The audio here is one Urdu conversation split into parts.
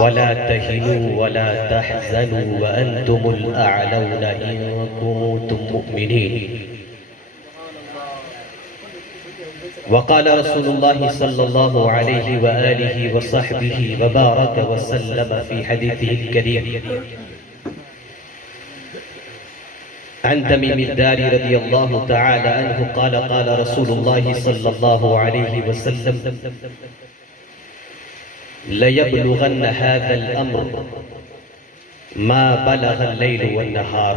ولا تهنوا ولا تحزنوا وأنتم الأعلون إن كنتم مؤمنين. وقال رسول الله صلى الله عليه وآله وصحبه وبارك وسلم في حديثه الكريم عن تميم الداري رضي الله تعالى عنه قال قال رسول الله صلى الله عليه وسلم ليبلغن هذا الأمر ما بلغ الليل والنهار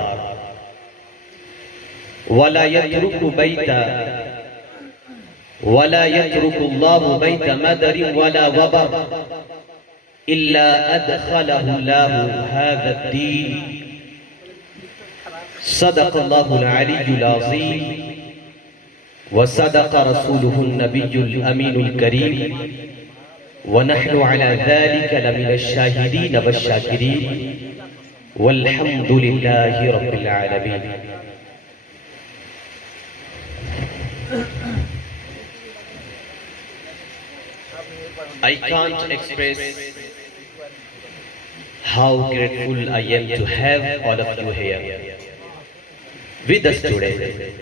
ولا يترك الله بيت مدر ولا وبر إلا أدخله الله هذا الدين. صدق الله العلي العظيم وصدق رسوله النبي الأمين الكريم ونحن على ذلك لمن الشاهدين والشاكرين والحمد لله رب العالمين. I can't express how grateful I am to have all of you here with us today.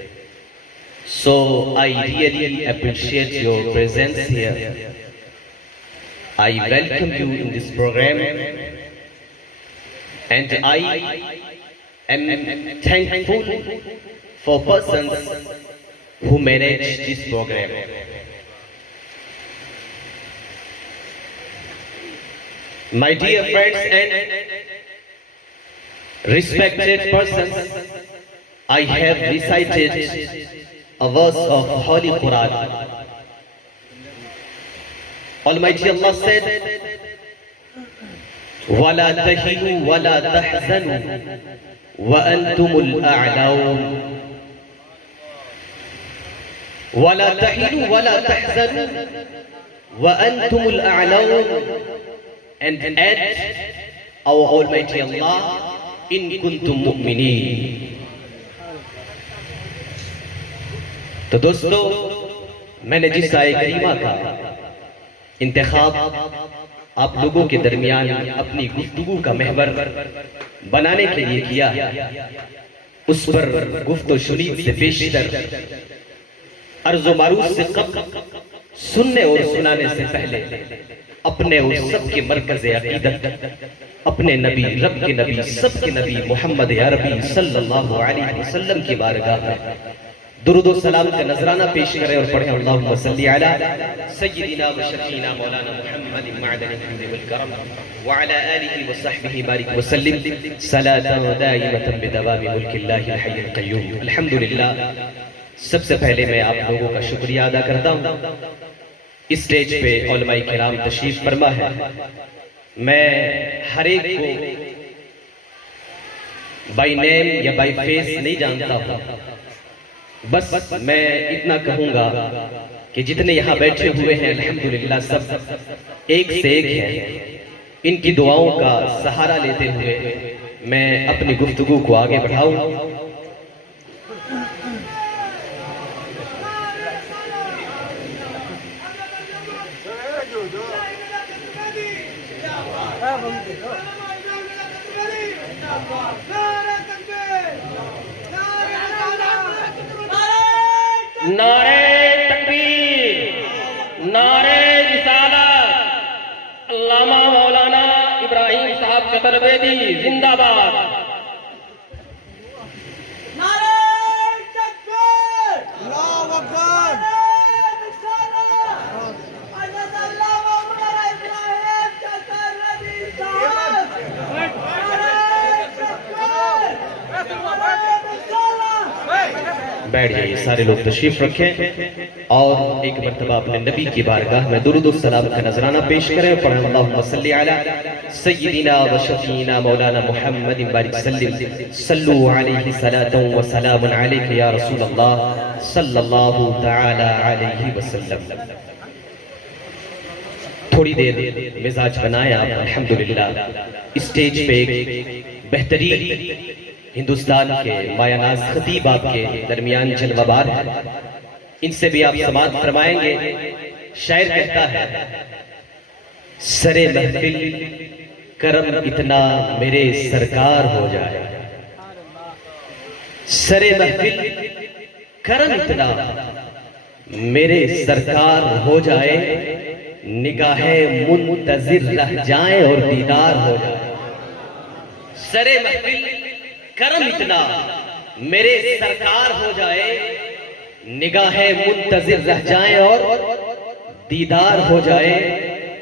So I really appreciate your presence here. I welcome you in this program, and I am thankful for persons who manage this program. My dear friends and respected persons, I have recited a verse of Holy Quran. Almighty Allah said, وَلَا تَهِنُوا وَلَا تَحْزَنُوا وَأَنْتُمُ الْأَعْلَوْنَ. وَلَا تَهِنُوا وَلَا تَحْزَنُوا وَأَنْتُمُ الْأَعْلَوْنَ. And add our Almighty Allah, in kuntum mu'mineen. تو دوستو، میں نے جس آیت کریمہ کا انتخاب آپ لوگوں کے درمیان اپنی گفتگو کا محور بنانے کے لیے کیا، اس پر گفت و شنید سے بیشتر عرض و معروض سے قبل سننے اور سنانے سے پہلے اپنے اور سب کے مرکز عقیدت، اپنے نبی، رب کے نبی، سب کے نبی محمد عربی صلی اللہ علیہ وسلم کی بارگاہ میں درود و سلام کا نذرانہ پیش کریں اور پڑھیں اللہم صلی علی سیدنا و شفینا مولانا محمد معدن الحمد والکرم وعلى آلہ وصحبہ بارک وسلم صلاة دائمة بدوام ملک اللہ الحی القیوم. الحمدللہ، سب سے پہلے میں آپ لوگوں کا شکریہ ادا کرتا ہوں. اس سٹیج پہ علماء کرام تشریف فرما ہے. میں ہر ایک کو بائی نیم یا بائی فیس نہیں جانتا ہوں، بس میں اتنا کہوں گا کہ جتنے یہاں بیٹھے ہوئے ہیں الحمدللہ سب ایک سے ایک ہیں. ان کی دعاؤں کا سہارا لیتے ہوئے میں اپنی گفتگو کو آگے بڑھاؤں. نعرہ تکبیر، نعرہ رسالت، علامہ مولانا ابراہیم صاحب قطرویدی زندہ باد. بیٹھ جائیے، سارے لوگ تشریف رکھیں اور ایک مرتبہ اپنے نبی کی بارگاہ میں درود و سلام کا نذرانہ پیش کریں. پڑھیں اللہم صلی علی سیدنا و شفینا مولانا محمد بارک سلم صلو علیہ صلاة و سلام علیک یا رسول اللہ صلی اللہ تعالی علیہ وسلم. تھوڑی دیر مزاج بنائیں آپ. الحمدللہ اسٹیج پہ ایک بہترین ہندوستان کے مایہ ناز خطیب آپ کے درمیان جلوہ بار ہے. ان سے بھی آپ سماعت فرمائیں گے. شاعر کہتا ہے سرے محفل کرم اتنا میرے سرکار ہو جائے، سرے محفل کرم اتنا میرے سرکار ہو جائے، نگاہیں منتظر رہ جائیں اور دیدار ہو جائے۔ سرے محفل کرم اتنا میرے سرکار ہو جائے، نگاہیں منتظر رہ جائیں اور دیدار ہو جائے،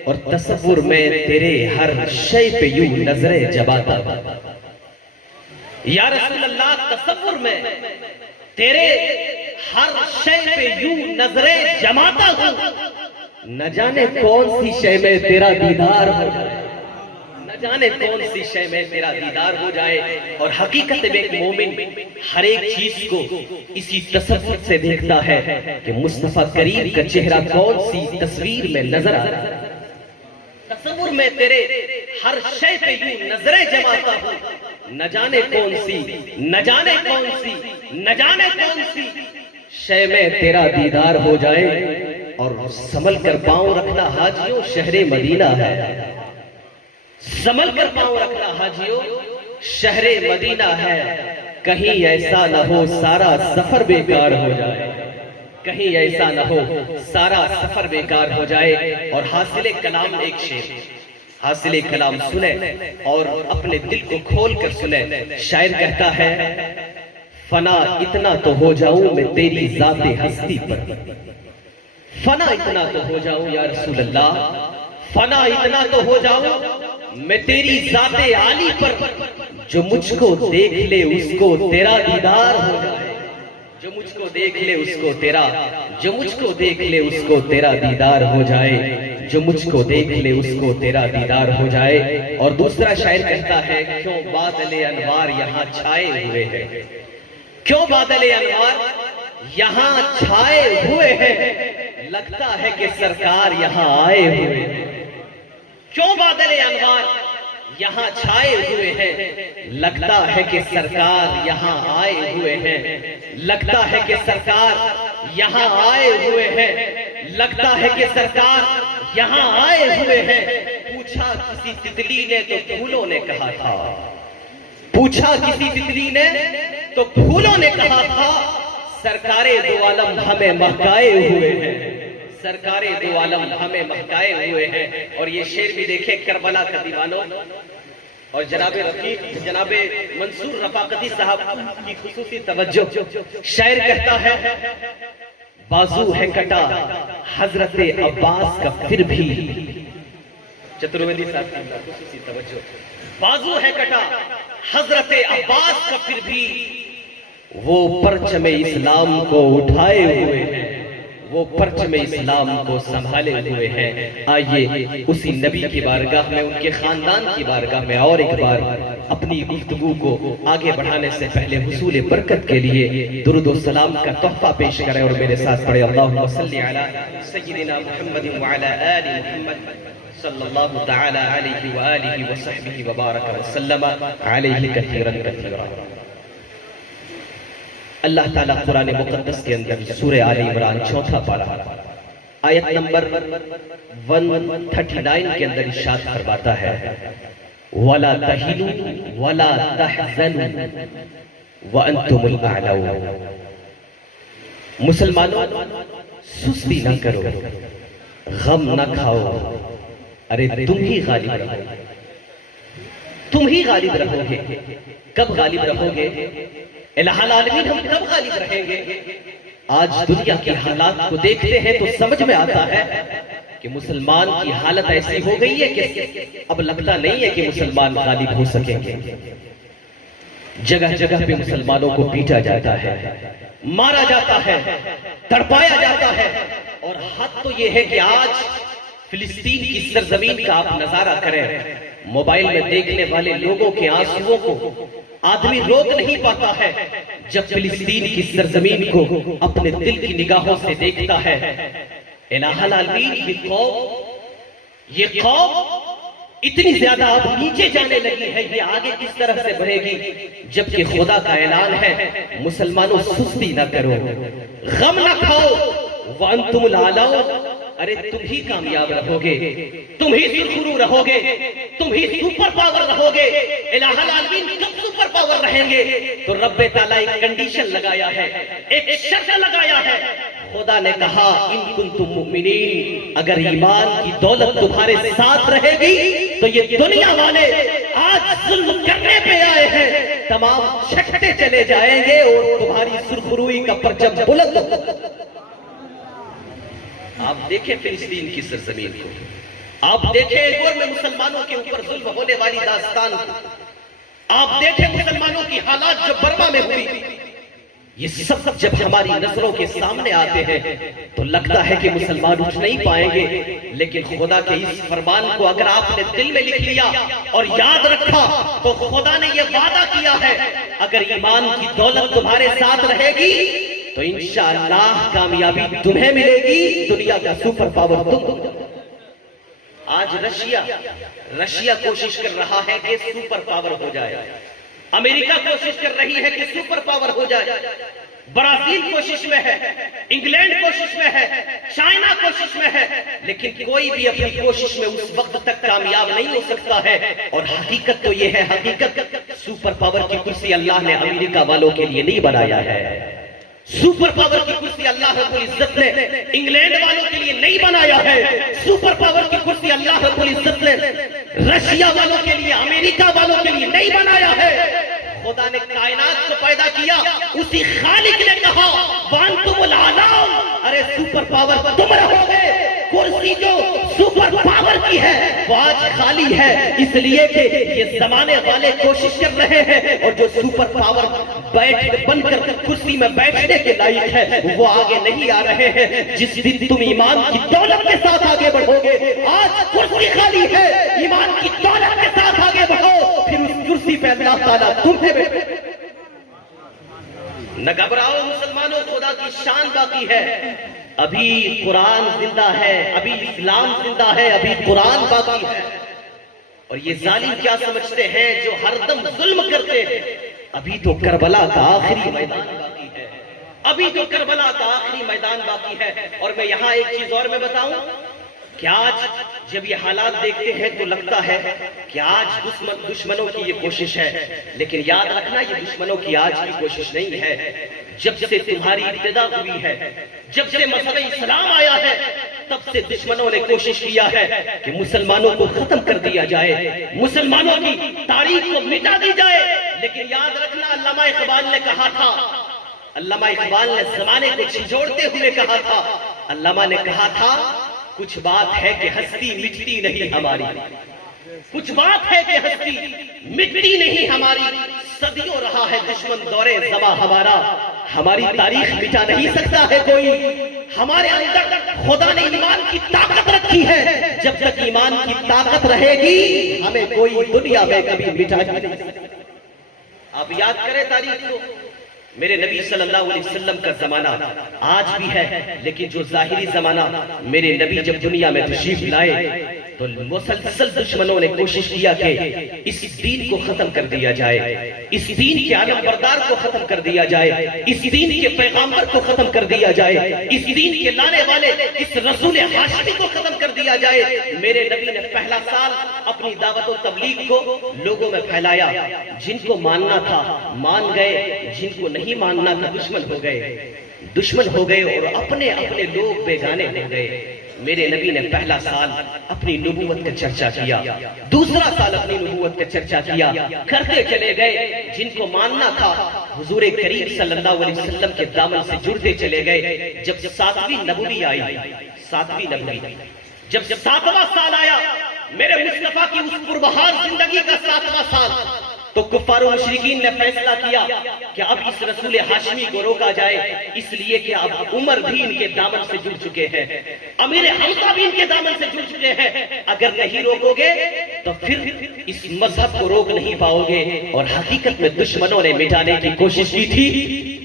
اور تصور میں تیرے ہر شے پہ یوں نظریں جماتا ہوں۔ یا رسول اللہ، تصور میں تیرے ہر شے پہ یوں نظریں جماتا ہوں، نہ جانے کون سی شے میں تیرا دیدار ہو جائے، نہ جانے کون سی شے میں تیرا دیدار ہو جائے۔ اور حقیقت میں ایک مومن ہر ایک چیز کو اسی تصور سے دیکھتا ہے کہ مصطفیٰ کریم کا چہرہ کون سی تصویر میں نظر آ رہا ہے۔ تصور میں تیرے ہر شے پہ یوں نظریں جماتا ہوں، نہ جانے کون سی، نہ جانے کون سی، نہ جانے کون سی شے میں تیرا دیدار ہو جائے۔ اور سنبھل کر پاؤں رکھنا حاجیوں، شہر مدینہ ہے۔ سنبھل کر پاؤں رکھنا حاجیوں، شہر مدینہ ہے۔ کہیں ایسا نہ ہو سارا سفر بیکار ہو جائے، کہیں ایسا نہ ہو سارا سفر بیکار ہو جائے۔ اور حاصل کلام ایک شعر، حاصل کلام سنیں اور اپنے دل کو کھول کر سنیں۔ شاعر کہتا ہے، فنا اتنا تو ہو جاؤں میں تیری ذات ہستی پر، فنا اتنا تو ہو جاؤں یا رسول اللہ، فنا اتنا تو ہو جاؤں میں تیری ذات عالی پر، جو مجھ کو دیکھ لے اس کو تیرا دیدار ہو جائے، جو مجھ کو دیکھ لے اس کو تیرا، جو مجھ کو دیکھ لے اس کو تیرا دیدار ہو جائے، جو مجھ کو دیکھ لے اس کو تیرا دیدار ہو جائے۔ اور دوسرا شاعر کہتا ہے، کیوں بادل انوار یہاں چھائے ہوئے ہیں، کیوں بادل انوار یہاں چھائے ہوئے ہیں، لگتا ہے کہ سرکار یہاں آئے ہوئے ہیں۔ کیوں بادل انوار یہاں چھائے ہوئے ہیں، لگتا ہے کہ سرکار یہاں آئے ہوئے ہیں، لگتا ہے کہ سرکار یہاں آئے ہوئے ہیں، لگتا ہے کہ سرکار یہاں آئے ہوئے ہیں۔ پوچھا کسی تتلی نے تو پھولوں نے کہا تھا، پوچھا کسی تتلی نے تو پھولوں نے کہا تھا، سرکار دو عالم ہمیں مہکائے ہوئے ہیں، سرکار دو عالم ہمیں مہکائے ہوئے ہیں۔ اور یہ شعر بھی دیکھیں کربلا کا دیوانوں، اور جناب رفیق جناب منصور رفاقتی صاحب کی خصوصی توجہ۔ شاعر کہتا ہے، بازو ہے کٹا حضرت عباس کا پھر بھی، چترویدی صاحب کی خصوصی توجہ، بازو ہے کٹا حضرت عباس کا پھر بھی، وہ پرچم اسلام کو اٹھائے ہوئے ہیں، وہ پرچم اسلام کو سنبھالے ہوئے ہیں۔ آئیے اسی نبی کی بارگاہ میں، ان کے خاندان کی بارگاہ میں اور ایک بار اپنی گفتگو کو آگے بڑھانے سے پہلے حصول برکت کے لیے درود و سلام کا تحفہ پیش کریں اور میرے ساتھ پڑھیں، اللہم صلی علی سیدنا محمد وعلی آل محمد صلی اللہ تعالی علیہ وآلہ وصحبہ وبارک وسلم علیہ کثیرا کثیرا۔ اللہ تعالیٰ قرآن مقدس کے اندر سورہ آل عمران 4 پارہ آیت نمبر 139 کے اندر ارشاد فرماتا ہے، وَلَا تَهِنُوا وَلَا تَحْزَنُوا وَأَنْتُمُ الْأَعْلَوْنَ۔ مسلمانوں، سستی نہ کرو، غم نہ کھاؤ، ارے تم ہی غالب رہو، تم ہی غالب رہو گے۔ کب غالب رہو گے؟ الہ العالمین، ہم کب غالب رہیں گے؟ آج دنیا کی حالات کو دیکھتے ہیں تو سمجھ میں آتا ہے کہ مسلمان کی حالت ایسی ہو گئی ہے کہ اب لگتا نہیں ہے کہ مسلمان غالب ہو سکیں گے۔ جگہ جگہ پہ مسلمانوں کو پیٹا جاتا ہے، مارا جاتا ہے، تڑپایا جاتا ہے۔ اور حد تو یہ ہے کہ آج فلسطین کی سرزمین کا آپ نظارہ کریں، موبائل میں دیکھنے والے لوگوں کے آنسوؤں کو آدمی روک نہیں پاتا ہے۔ جب فلسطین کی سرزمین کو اپنے دل کی نگاہوں سے دیکھتا ہے، الہ العالمین یہ قوم اتنی زیادہ اب نیچے جانے لگی ہے، یہ آگے کس طرح سے بڑھے گی؟ جبکہ خدا کا اعلان ہے، مسلمانوں سستی نہ کرو، غم نہ کھاؤ، وَأَنْتُمُ الْأَعْلَوْنَ، ارے تم ہی کامیاب رہو گے، تم ہی سرخرو رہو گے، تم ہی سپر پاور رہو گے۔ الہ العالمین کب سپر پاور رہیں گے؟ تو رب تعالیٰ ایک کنڈیشن لگایا ہے، ایک شرط لگایا ہے۔ خدا نے کہا ان کنتم مؤمنین، اگر ایمان کی دولت تمہارے ساتھ رہے گی تو یہ دنیا والے آج ظلم کرنے پہ آئے ہیں تمام چھٹتے چلے جائیں گے اور تمہاری سرخروئی کا پرچم بلند ہوگا۔ آپ دیکھیں فلسطین کی سرزمین کو، آپ دیکھیں ایک اور میں مسلمانوں کے اوپر ظلم ہونے والی داستان کو، آپ دیکھیں مسلمانوں کی حالات جو برما میں ہوئی، یہ سب جب ہماری نظروں کے سامنے آتے ہیں تو لگتا ہے کہ مسلمان اٹھ نہیں پائیں گے، لیکن خدا کے اس فرمان کو اگر آپ نے دل میں لکھ لیا اور یاد رکھا تو خدا نے یہ وعدہ کیا ہے اگر ایمان کی دولت تمہارے ساتھ رہے گی تو انشاءاللہ کامیابی تمہیں ملے گی، دنیا کا سپر پاور تم۔ آج رشیا کوشش کر رہا ہے کہ سپر پاور ہو جائے، امریکہ کوشش کر رہی ہے کہ سپر پاور ہو جائے، برازیل کوشش میں ہے، انگلینڈ کوشش میں ہے، چائنا کوشش میں ہے، لیکن کوئی بھی اپنی کوشش میں اس وقت تک کامیاب نہیں ہو سکتا ہے۔ اور حقیقت تو یہ ہے، حقیقت سپر پاور کی کرسی اللہ نے امریکہ والوں کے لیے نہیں بنایا ہے، سپر پاور کی کرسی اللہ رب العزت نے انگلینڈ والوں کے لیے نہیں بنایا ہے، سپر پاور کی کرسی اللہ رب العزت نے رشیا والوں کے لیے، امریکہ والوں کے لیے نہیں بنایا ہے۔ خدا نے کائنات کو پیدا کیا، اسی خالق نے کہا وانتم العالم، ارے سپر پاور تم رہو گے۔ کرسی جو سپر پاور کی ہے وہ آج خالی ہے، اس لیے کہ یہ زمانے والے کوشش کر رہے ہیں اور جو سپر پاور بن کر کرسی میں بیٹھنے کے لائق ہے وہ آگے نہیں آ رہے ہیں۔ جس دن تم ایمان کی دولت کے ساتھ آگے بڑھو گے، آج کرسی خالی ہے، ایمان کی دولت کے ساتھ آگے بڑھو، پھر اس کرسی پہ اللہ تعالیٰ تمہیں بیٹھے۔ نہ گھبراؤ مسلمانوں، خدا کی شان باقی ہے، ابھی قرآن زندہ ہے، ابھی اسلام زندہ ہے، ابھی قرآن باقی ہے۔ اور یہ ظالم کیا سمجھتے ہیں جو ہر دم ظلم کرتے ہیں، ابھی تو کربلا کا آخری میدان باقی ہے، ابھی تو کربلا کا آخری میدان باقی ہے۔ اور میں یہاں ایک چیز اور میں بتاؤں کہ آج جب یہ حالات دیکھتے ہیں تو لگتا ہے کہ آج دشمنوں کی یہ کوشش ہے، لیکن یاد رکھنا یہ دشمنوں کی آج کی کوشش نہیں ہے۔ جب سے تمہاری ابتدا ہوئی ہے، جب سے مذہب اسلام آیا ہے، تب سے دشمنوں نے کوشش کیا ہے کہ مسلمانوں کو ختم کر دیا جائے، مسلمانوں کی تاریخ کو مٹا دی جائے۔ لیکن یاد رکھنا علامہ اقبال نے کہا تھا، علامہ اقبال نے زمانے کو جھنجھوڑتے ہوئے کہا تھا، علامہ نے کہا تھا کچھ بات ہے کہ ہستی مٹتی نہیں ہماری، کچھ بات ہے کہ ہستی مٹتی نہیں ہماری، صدیوں رہا ہے دشمن دورے زبا ہمارا، ہماری تاریخ مٹا نہیں سکتا ہے کوئی۔ ہمارے اندر خدا نے ایمان کی طاقت رکھی ہے، جب تک ایمان کی طاقت رہے گی ہمیں کوئی دنیا میں کبھی مٹا نہیں سکتا۔ آپ یاد کریں تاریخ کو، میرے نبی صلی اللہ علیہ وسلم کا زمانہ آج بھی ہے، لیکن جو ظاہری زمانہ میرے نبی جب دنیا میں تشریف لائے تو مسلسل دشمنوں نے کوشش کیا کہ اس دین کو ختم کر دیا جائے، اس دین کے عالم بردار کو ختم کر دیا جائے، اس دین کے پیغامبر کو ختم کر دیا جائے، اس دین کے لانے والے اس رسول ہاشمی کو ختم کر دیا جائے۔ میرے نبی نے پہلا سال اپنی دعوت و تبلیغ کو لوگوں میں پھیلایا، جن کو ماننا تھا مان گئے، جن کو نہیں ماننا تھا دشمن ہو گئے اور اپنے اپنے لوگ بیگانے ہو گئے۔ میرے نبی نے پہلا سال اپنی نبوت کا چرچا کیا، دوسرا سال اپنی نبوت کا چرچا کیا، کرتے چلے گئے، جن کو ماننا تھا حضور کریم صلی اللہ علیہ وسلم کے دامن سے جڑتے چلے گئے۔ جب ساتویں نبوی آئی، جب 7واں سال آیا، میرے مصطفیٰ کی اس پربہار زندگی کا 7واں سال، تو کفار و مشرکین نے فیصلہ کیا کہ اب اس رسول ہاشمی کو روکا جائے، اس لیے کہ اب عمر بھی ان کے دامن سے جڑ چکے ہیں، امیر حمزہ بھی ان کے دامن سے جڑ چکے ہیں، اگر نہیں روکو گے تو پھر اس مذہب کو روک نہیں پاؤ گے۔ اور حقیقت میں دشمنوں نے مٹانے کی کوشش کی تھی،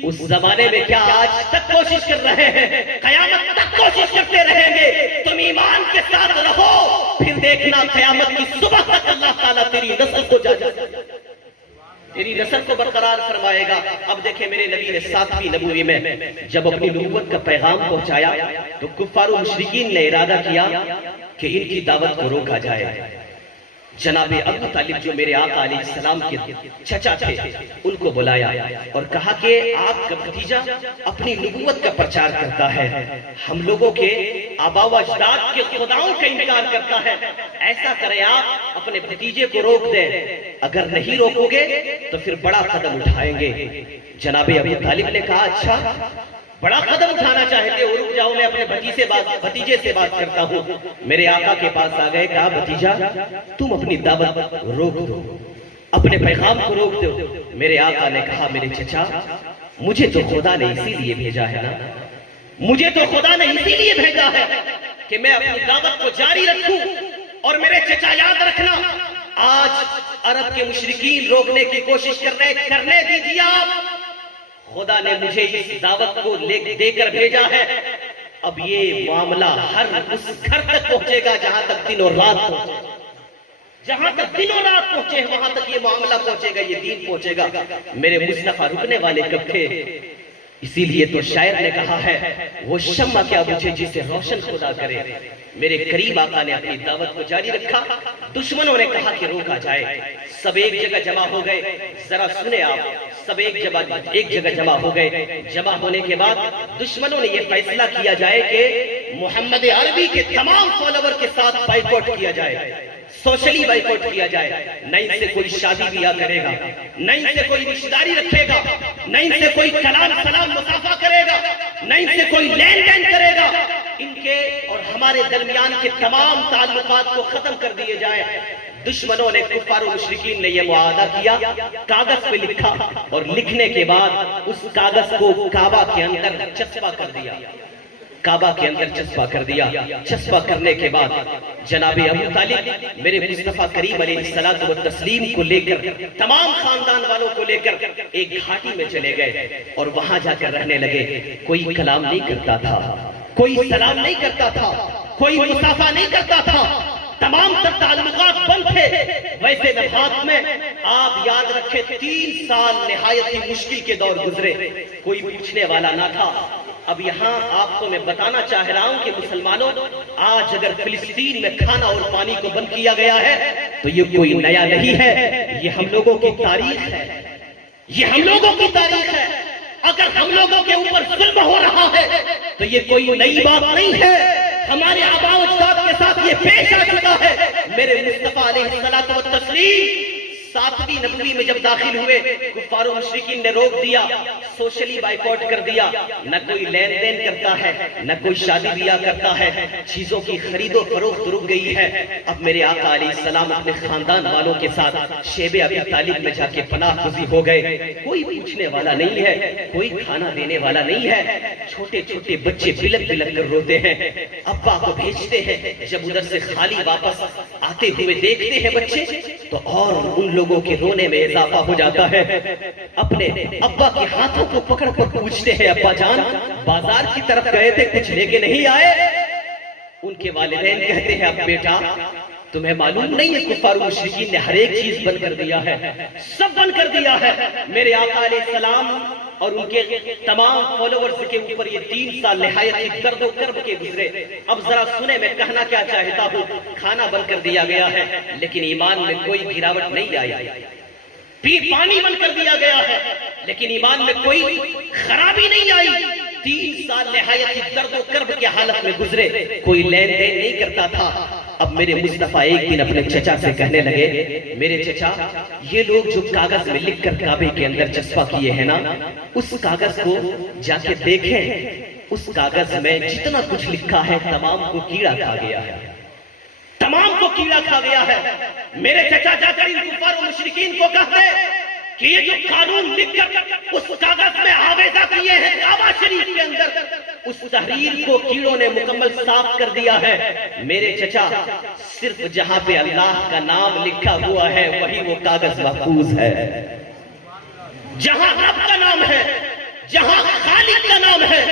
اس زمانے میں کیا آج تک کوشش کر رہے ہیں، قیامت تک کوشش کرتے رہیں گے۔ تم ایمان کے ساتھ رہو، پھر دیکھنا قیامت کی صبح تک اللہ تعالیٰ تیری نسل کو جا تیری نسل کو برقرار فرمائے گا۔ اب دیکھیں میرے نبی نے 7ویں نبوی میں جب اپنی نبوت کا پیغام پہنچایا تو کفار و مشرکین نے ارادہ کیا کہ ان کی دعوت کو روکا جائے۔ جناب ابو طالب جو میرے آقا علیہ السلام کے چچا تھے ان کو بلایا اور کہا کہ آپ کا بھتیجا اپنی نبوت کا پرچار کرتا ہے، ہم لوگوں کے آبا و اجداد کے خداؤں کا انکار کرتا ہے، ایسا کریں آپ اپنے بھتیجے کو روک دیں، اگر نہیں روکو گے تو پھر بڑا قدم اٹھائیں گے۔ جناب ابو طالب نے کہا اچھا بڑا قدم اٹھانا چاہتے ہو، رک جاؤ میں اپنے بھتیجے سے بات کرتا ہوں۔ میرے آقا کے پاس آ گئے، کہا بھتیجا تم اپنی دعوت روک دو، اپنے پیغام کو روک دو۔ میرے آقا نے کہا میرے چچا مجھے تو خدا نے اسی لیے بھیجا ہے نا، مجھے تو خدا نے اسی لیے بھیجا ہے کہ میں اپنی دعوت کو جاری رکھوں۔ اور میرے چچا یاد رکھنا، آج عرب کے مشرکین روکنے کی کوشش کرنے دیجیے آپ، خدا نے مجھے اس دعوت کو دے کر بھیجا ہے۔ اب یہ معاملہ ہر اس گھر تک پہنچے گا جہاں تک دن اور رات پہنچے، جہاں تک دن اور رات پہنچے وہاں تک یہ معاملہ پہنچے گا، یہ دین پہنچے گا۔ میرے مصطفیٰ رکنے والے کب تھے؟ اسی لیے تو شاعر نے کہا ہے وہ شمع کیا بجھے جسے روشن خدا کرے۔ میرے قریب آقا نے اپنی دعوت کو جاری رکھا، دشمنوں نے کہا کہ روکا جائے، سب ایک جگہ جمع ہو گئے۔ ذرا سنیں آپ، سب ایک جگہ جمع ہو گئے۔ جمع ہونے کے بعد دشمنوں نے یہ فیصلہ کیا جائے کہ محمد عربی کے تمام فالوور کے ساتھ بائیکاٹ کیا جائے، سوشلی بائیکاٹ کیا جائے، نہ ان سے کوئی شادی بیاہ کرے گا، نہ ان سے کوئی رشتہ داری رکھے گا، نہ ان سے کوئی کلام سلام مصافحہ کرے گا، نہ ان سے کوئی لین دین کرے گا۔ ان کے اور ہمارے درمیان کے تمام تعلقات کو ختم کر دیے جائے۔ دشمنوں نے کفار و مشرکین نے یہ معاہدہ کیا، کاغذ پہ لکھا اور لکھنے کے بعد اس کاغذ کو کعبہ کے اندر چسپا کر دیا، کعبہ کے اندر چسپا کر دیا۔ چسپا کرنے کے بعد جناب ابو طالب میرے مصطفیٰ کریم علیہ الصلوۃ والتسلیم کو لے کر، تمام خاندان والوں کو لے کر ایک گھاٹی میں چلے گئے اور وہاں جا کر رہنے لگے۔ کوئی کلام نہیں کرتا تھا، کوئی سلام نہیں کرتا تھا، کوئی مصافحہ نہیں کرتا تھا، تمام تر تعلقات بند تھے۔ ویسے لمحات میں آپ یاد رکھیں 3 سال نہایت ہی مشکل کے دور گزرے، کوئی پوچھنے والا نہ تھا۔ اب یہاں آپ کو میں بتانا چاہ رہا ہوں کہ مسلمانوں، آج اگر فلسطین میں کھانا اور پانی کو بند کیا گیا ہے تو یہ کوئی نیا نہیں ہے، یہ ہم لوگوں کی تاریخ ہے، یہ ہم لوگوں کی تاریخ ہے۔ اگر ہم لوگوں کے اوپر ظلم ہو رہا ہے تو یہ کوئی نئی بات نہیں ہے، ہمارے آباء و اجداد کے ساتھ یہ پیش آ چکا ہے۔ میرے مصطفیٰ علیہ الصلوۃ والتسلیم 7ویں نبوی میں جب داخل ہوئے، کفار و مشرکین نے روک دیا، سوشلی بائیکاٹ کر دیا، نہ کوئی لین دین کرتا ہے، نہ کوئی شادی بیاہ کرتا ہے، چیزوں کی خرید و فروخت رک گئی ہے۔ اب میرے آقا علیہ السلام اپنے خاندان والوں کے ساتھ شیب ابی طالب میں جا کے پناہ گزین ہو گئے۔ کوئی پوچھنے والا نہیں ہے، کوئی کھانا دینے والا نہیں ہے۔ چھوٹے چھوٹے بچے بلک بلک کر روتے ہیں، ابا کو بھیجتے ہیں، جب ادھر سے خالی واپس آتے ہوئے دیکھتے ہیں بچے تو اور ان لوگوں کے رونے میں اضافہ ہو جاتا ہے۔ اپنے ابا کے ہاتھوں کو پکڑ کر پوچھتے ہیں ابا جان بازار کی طرف گئے تھے کچھ لے کے نہیں آئے؟ ان کے والدین کہتے ہیں اب بیٹا تمہیں معلوم نہیں ہے کفار و مشرکین نے ہر ایک چیز بند کر دیا ہے، سب بند کر دیا ہے۔ میرے آقا علیہ السلام اور ان کے تمام فالوورز کے اوپر یہ 3 سال نہایت ہی درد و کرب کے گزرے۔ اب ذرا سنیں میں کہنا کیا چاہتا ہوں، کھانا بند کر دیا گیا ہے لیکن ایمان میں کوئی گراوٹ نہیں آئی، پانی بند کر دیا گیا ہے لیکن ایمان میں کوئی خرابی نہیں آئی۔ 3 سال نہایت ہی درد و کرب کے حالت میں گزرے، کوئی لین دین نہیں کرتا تھا۔ اب میرے مصطفیٰ ایک دن اپنے چچا سے کہنے لگے میرے چچا یہ لوگ جو کاغذ میں لکھ کر کعبے کے اندر چسپا کیے ہیں نا، اس کاغذ کو جا کے دیکھیں، اس کاغذ میں جتنا کچھ لکھا ہے تمام کو کیڑا کھا گیا ہے، تمام کو کیڑا کھا گیا ہے۔ میرے چچا جا کر ان کفار و مشرکین کو کہتے کہ یہ جو قانون لکھ کر اس کاغذ میں آویزہ کیے ہیں کعبہ شریف کے اندر، اس تحریر کو کیڑوں نے مکمل صاف کر دیا ہے۔ میرے چچا صرف جہاں پہ اللہ کا نام لکھا ہوا ہے وہی وہ کاغذ محفوظ ہے، جہاں رب کا نام ہے، جہاں خالق کا نام ہے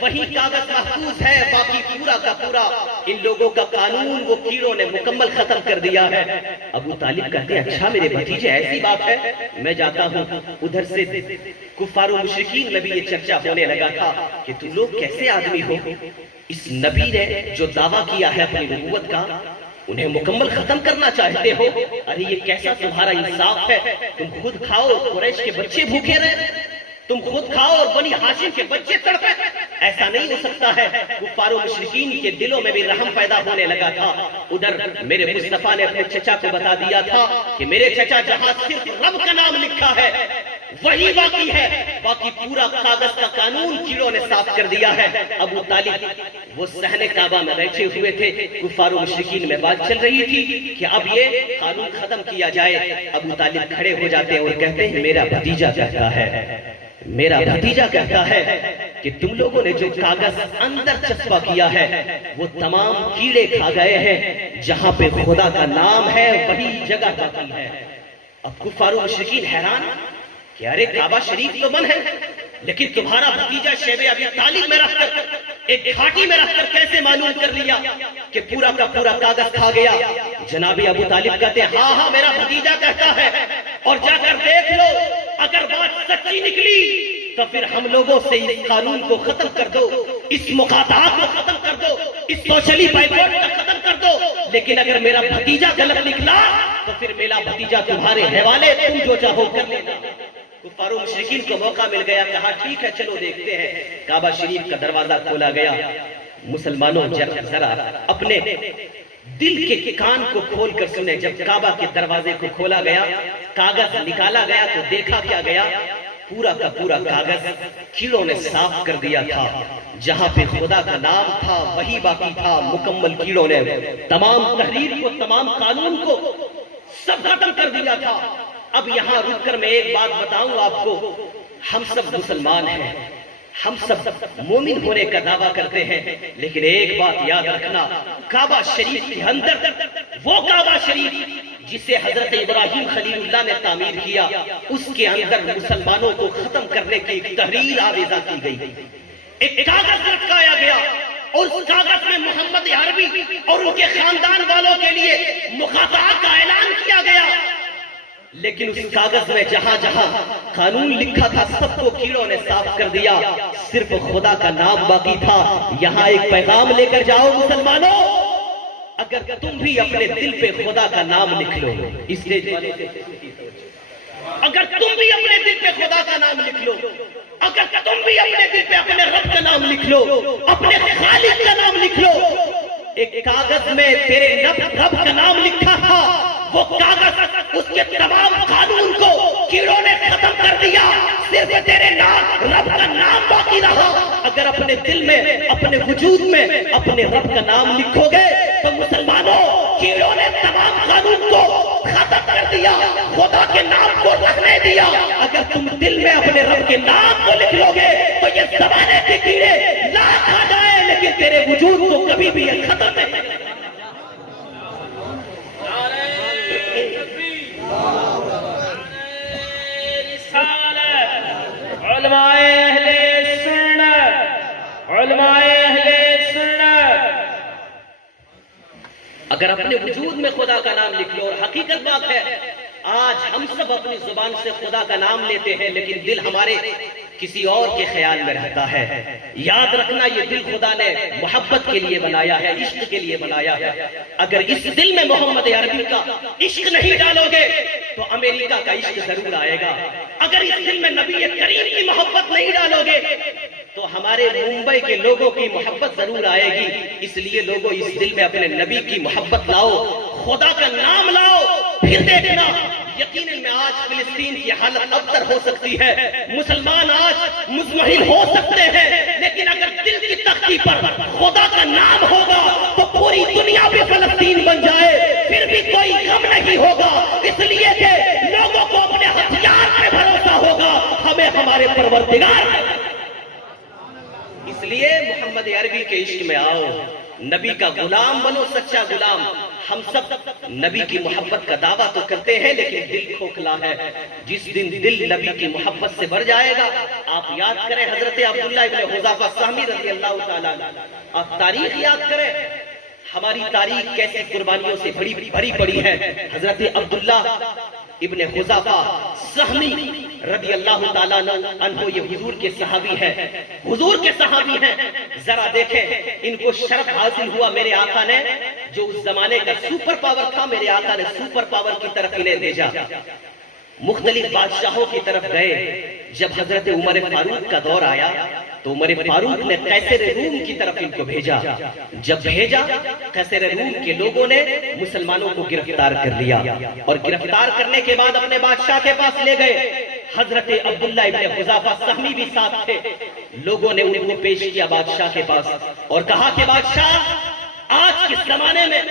وہی کاغذ محفوظ ہے، باقی پورا کا پورا ان لوگوں کا قانون وہ کیڑوں نے مکمل ختم کر دیا ہے۔ ابو طالب کہتے ہیں اچھا میرے بھتیجے ایسی بات ہے، میں جاتا ہوں۔ ادھر سے کفار و مشرکین میں بھی یہ چرچا ہونے لگا تھا کہ تم لوگ کیسے آدمی ہو، اس نبی نے جو دعویٰ کیا ہے اپنی نبوت کا انہیں مکمل ختم کرنا چاہتے ہو؟ ارے یہ کیسا تمہارا انصاف ہے، تم خود کھاؤ قریش کے بچے بھوکے رہے، تم خود کھاؤ اور بنی ہاشم کے بچے تڑپے، ایسا نہیں ہو سکتا ہے۔ کفار و مشرکین کے دلوں میں بھی رحم پیدا ہونے لگا تھا۔ ادھر میرے مصطفیٰ نے اپنے چچا کو بتا دیا تھا کہ میرے چچا جہاں صرف رب کا نام لکھا ہے وہی باقی ہے، باقی پورا کاغذ کا قانون کیڑوں نے صاف کر دیا ہے۔ ابو طالب وہ صحن کعبہ میں بیٹھے ہوئے تھے، کفار و مشرکین میں بات چل رہی تھی کہ اب یہ قانون ختم کیا جائے۔ ابو طالب کھڑے ہو جاتے ہیں اور کہتے ہیں میرا بھتیجا کہتا ہے، میرا بھتیجا کہتا ہے کہ تم لوگوں نے جو کاغذ اندر چسپا کیا ہے وہ تمام کیڑے کھا گئے ہیں، جہاں پہ خدا کا نام ہے وہی جگہ باقی ہے۔ اب کفار و مشرکین حیران کہ ارے کعبہ شریف تو بند ہے، لیکن تمہارا بھتیجا شیب ابی طالب میں رکھ کر ایک گھاٹی میں رکھ کر کیسے معلوم کر لیا کہ پورا کا پورا کاغذ کھا گیا؟ جناب ابو طالب کہتے ہیں ہاں ہاں میرا بھتیجا کہتا ہے، اور جا کر دیکھ لو اگر بات سچی نکلی تو پھر ہم لوگوں سے اس قانون کو ختم کر دو، اس مقاطعات کو ختم کر دو، اس سوشلی بائیکاٹ کو ختم کر دو۔ لیکن اگر میرا بھتیجا غلط نکلا تو پھر میرا بھتیجا تمہارے حوالے، تم جو چاہو کر لینا۔ کفار و مشرکین کو موقع مل گیا، کہا ٹھیک ہے چلو دیکھتے ہیں۔ کعبہ شریف کا دروازہ کھولا گیا۔ مسلمانوں ذرا اپنے دل کے کان کو کھول کر سنے، جب کعبہ کے دروازے کو کھولا گیا، کاغذ نکالا گیا تو دیکھا کیا گیا؟ پورا کا پورا کاغذ کیڑوں نے صاف کر دیا تھا، جہاں پہ خدا کا نام تھا وہی باقی تھا۔ مکمل کیڑوں نے تمام تحریر کو، تمام قانون کو سب ختم کر دیا تھا۔ اب یہاں رک کر میں ایک بات بتاؤں آپ کو، ہم سب مسلمان ہیں، ہم سب مومن ہونے کا دعویٰ کرتے ہیں، لیکن ایک بات یاد رکھنا، کعبہ شریف کے اندر وہ کعبہ شریف جسے حضرت ابراہیم خلیل اللہ نے تعمیر کیا، اس کے اندر مسلمانوں کو ختم کرنے کی ایک تحریر آویزہ کی گئی، ایک کاغذ لٹکایا گیا، اور اس کاغذ میں محمد عربی اور ان کے خاندان والوں کے لیے مقاطعات کا اعلان کیا گیا۔ لیکن اس کاغذ میں جہاں جہاں قانون لکھا تھا سب کو کیڑوں نے صاف کر دیا، صرف خدا کا نام باقی تھا۔ یہاں ایک پیغام لے کر جاؤ مسلمانوں، اگر تم بھی اپنے دل پہ خدا کا نام لکھ لو، اس لیے اگر تم بھی اپنے دل پہ خدا کا نام لکھ لو، اگر تم بھی اپنے دل پہ اپنے رب کا نام لکھ لو، اپنے خالق کا نام لکھ لو۔ ایک کاغذ میں تیرے رب کا نام لکھا تھا، وہ کاغذ اس کے تمام قانون کو کیڑوں نے ختم کر دیا، صرف تیرے نام رب کا نام باقی رہا۔ اگر اپنے دل میں، اپنے وجود میں اپنے رب کا نام لکھو گے تو مسلمانوں کیڑوں نے تمام قانون کو ختم کر دیا، خدا کے نام کو رکھنے دیا۔ اگر تم دل میں اپنے رب کے نام کو لکھ لو گے تو یہ زمانے کے کیڑے لاکھ آ جائے لیکن تیرے وجود کو کبھی بھی یہ ختم نہیں۔ علماء اہل سنت، علماء اہل سنت، اگر اپنے وجود میں خدا کا نام لکھ لو، اور حقیقت بات ہے آج ہم سب اپنی زبان سے خدا کا نام لیتے ہیں لیکن دل ہمارے کسی اور کے خیال میں رہتا ہے۔ یاد رکھنا یہ دل خدا نے محبت کے لیے بنایا ہے، عشق کے لیے بنایا ہے۔ اگر اس دل میں محمد عربی کا عشق نہیں ڈالو گے تو امریکہ کا عشق ضرور آئے گا۔ اگر اس دل میں نبی کریم کی محبت نہیں ڈالو گے تو ہمارے ممبئی کے لوگوں کی محبت ضرور آئے گی۔ اس لیے لوگوں اس دل میں اپنے نبی کی محبت لاؤ، خدا کا نام لاؤ، پھر دیکھنا یقیناً میں آج فلسطین کی حالت ابتر ہو سکتی ہے، مسلمان آج مزمحل ہو سکتے ہیں، لیکن اگر دل کی تختی پر خدا کا نام ہوگا تو پوری دنیا بھی فلسطین بن جائے پھر بھی کوئی غم نہیں ہوگا، اس لیے کہ لوگوں کو اپنے ہتھیار پہ بھروسہ ہوگا، ہمیں ہمارے پروردگار۔ اس لیے محمد عربی کے عشق میں آؤ، نبی کا غلام بنو، سچا غلام۔ ہم سب نبی کی محبت کا دعویٰ تو کرتے ہیں لیکن دل کھوکھلا ہے۔ جس دن دل نبی کی محبت سے بھر جائے گا، آپ یاد کریں حضرت عبداللہ ابن حذافہ سہمی رضی اللہ تعالیٰ عنہ، آپ تاریخ یاد کریں، ہماری تاریخ کیسی قربانیوں سے بھری پڑی ہے۔ حضرت عبداللہ ابن حذافہ سہمی رضی اللہ تعالیٰ عنہ یہ حضور کے صحابی ہیں، حضور کے صحابی ہیں۔ ذرا دیکھیں ان کو شرف حاصل ہوا میرے آقا نے، جو اس زمانے کا سپر پاور تھا، میرے آقا نے سپر پاور کی طرف انہیں بھیجا۔ مختلف بادشاہوں کی طرف گئے۔ جب حضرت عمر فاروق کا دور آیا تو عمر فاروق نے قیصر روم کی طرف ان کو بھیجا۔ جب بھیجا، قیصر روم کے لوگوں نے مسلمانوں کو گرفتار کر لیا، اور گرفتار کرنے کے بعد اپنے بادشاہ کے پاس لے گئے۔ حضرت عبداللہ ابن حذافہ سہمی بھی ساتھ تھے۔ لوگوں نے ان کو پیش کیا بادشاہ کے پاس اور کہا کہ بادشاہ، آج کے زمانے میں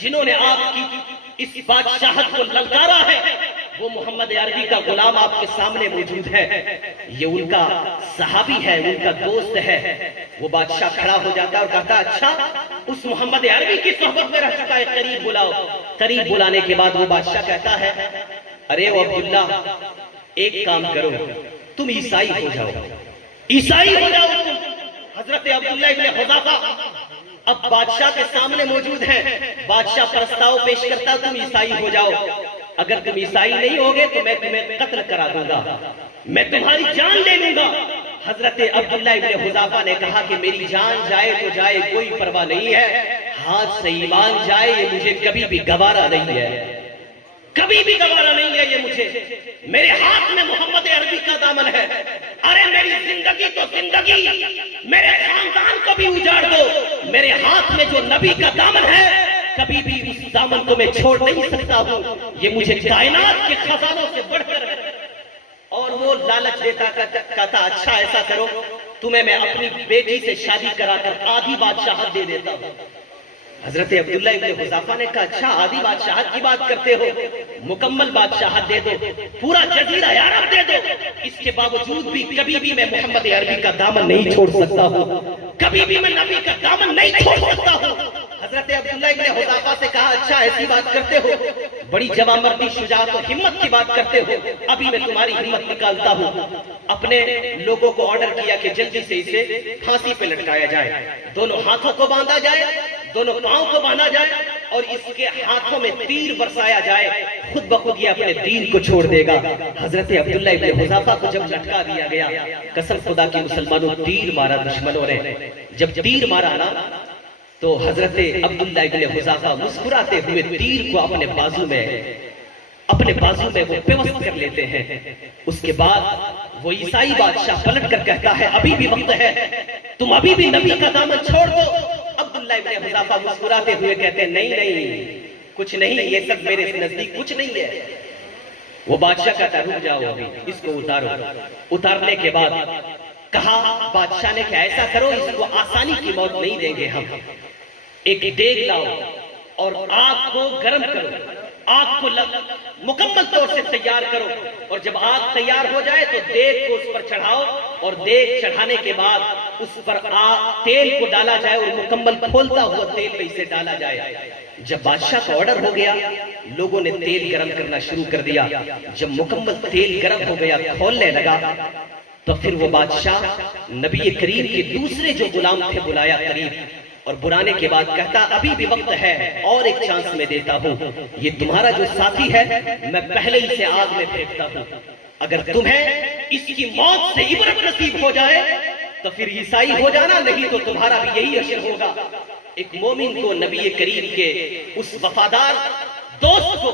جنہوں نے آپ کی اس بادشاہت کو للکارا ہے، وہ محمد عربی کا غلام آپ کے سامنے موجود ہے۔ یہ ان کا صحابی ہے، ان کا دوست ہے۔ وہ بادشاہ کھڑا ہو جاتا اور کہتا، اچھا اس محمد عربی کی صحبت میں رہ چکا ہے، قریب بلاؤ۔ قریب بلانے کے بعد وہ بادشاہ کہتا ہے، ارے وہ عبداللہ، ایک کام کرو، تم عیسائی ہو جاؤ، عیسائی ہو جاؤ تم۔ حضرت عبداللہ ابن حذافہ اب بادشاہ کے سامنے موجود ہیں۔ بادشاہ پرستاؤ پیش کرتا، تم عیسائی ہو جاؤ۔ اگر تم عیسائی نہیں ہوگے تو میں تمہیں قتل کرا دوں گا، میں تمہاری جان لے لوں گا۔ حضرت عبداللہ ابن حذافہ نے کہا کہ میری جان جائے تو جائے، کوئی پرواہ نہیں ہے، ہاتھ سے ایمان جائے یہ مجھے کبھی بھی گوارا نہیں ہے، کبھی بھی گوارا نہیں ہے یہ مجھے۔ میرے ہاتھ میں محمد عربی کا دامن ہے۔ ارے میری زندگی تو زندگی، میرے خاندان کو بھی اجاڑ دو، میرے ہاتھ میں جو نبی کا دامن ہے، کبھی بھی اس دامن کو میں چھوڑ نہیں سکتا ہوں، یہ مجھے کائنات کے خزانوں سے بڑھ کر ہے۔ اور وہ لالچ دیتا کہتا، اچھا ایسا کرو، تمہیں میں اپنی بیٹی سے شادی کرا کر آدھی بادشاہت دے دیتا ہوں۔ حضرت عبداللہ ابن حذافہ نے کہا، اچھا آدھی بادشاہت کی بات کرتے ہو، مکمل بادشاہت دے دو، پورا جزیرہ عرب دے دو۔ اس کے باوجود بھی کبھی بھی میں محمد عربی کا دامن نہیں چھوڑ سکتا ہوں، کبھی بھی میں نبی کا دامن نہیں چھوڑ سکتا ہوں۔ حضرت عبداللہ ابن حذافہ سے کہا، اچھا ایسی بات کرتے ہو، بڑی جواں مردی، شجاعت و ہمت کی بات کرتے ہو، ابھی میں تمہاری ہمت نکالتا ہوں۔ اپنے لوگوں کو آرڈر کیا کہ جلدی سے اسے پھانسی پہ لٹکایا جائے، دونوں ہاتھوں کو باندھا جائے، دونوں پاؤں کو باندھا جائے، اور اس کے ہاتھوں میں تیر برسایا جائے، خود بخود یہ اپنے دین کو چھوڑ دے گا۔ حضرت عبداللہ ابن حذافہ کو جب لٹکا دیا گیا، قسم خدا کی مسلمانوں، تیر مارا دشمنوں نے۔ جب تیر مارا نا تو حضرت عبداللہ ابن حذافہ مسکراتے ہوئے تیر کو اپنے بازو میں وہ پیوست کر لیتے ہیں۔ اس کے بعد وہ عیسائی بادشاہ پلٹ کر کہتا ہے، ابھی بھی وقت ہے، تم ابھی بھی نبی کا دامن چھوڑ دو۔ عبداللہ ابن حذافہ مسکراتے ہوئے کہتے ہیں، نہیں، کچھ نہیں، یہ سب میرے نزدیک کچھ نہیں ہے۔ وہ بادشاہ کہتا، رک جاؤ، ابھی اس کو اتارو۔ اتارنے کے بعد کہا بادشاہ نے کہ ایسا کرو، اس کو آسانی کی موت نہیں دیں گے ہم۔ ایک دیگ لاؤ اور آگ کو گرم کرو، آگ کو مکمل طور سے تیار کرو، اور جب آگ تیار ہو جائے تو دیگ کو اس پر چڑھاؤ، اور دیگ چڑھانے کے بعد اس پر تیل کو ڈالا جائے، اور مکمل کھولتا ہوا تیل میں اسے ڈالا جائے۔ جب بادشاہ کا آرڈر ہو گیا، لوگوں نے تیل گرم کرنا شروع کر دیا۔ جب مکمل تیل گرم ہو گیا، کھولنے لگا، تو پھر وہ بادشاہ نبی کریم کے دوسرے جو غلام تھے بلایا قریب، اور بلانے کے بعد کہتا، ابھی بھی وقت ہے، اور ایک چانس میں دیتا ہوں، یہ تمہارا جو ساتھی ہے میں پہلے ہی سے آگ میں پھینکتا ہوں، اگر تمہیں اس کی موت سے عبرت نصیب ہو جائے تو پھر عیسائی ہو جانا، نہیں تو تمہارا بھی یہی حشر ہوگا۔ ایک مومن کو نبی کریم کے اس وفادار دوست کو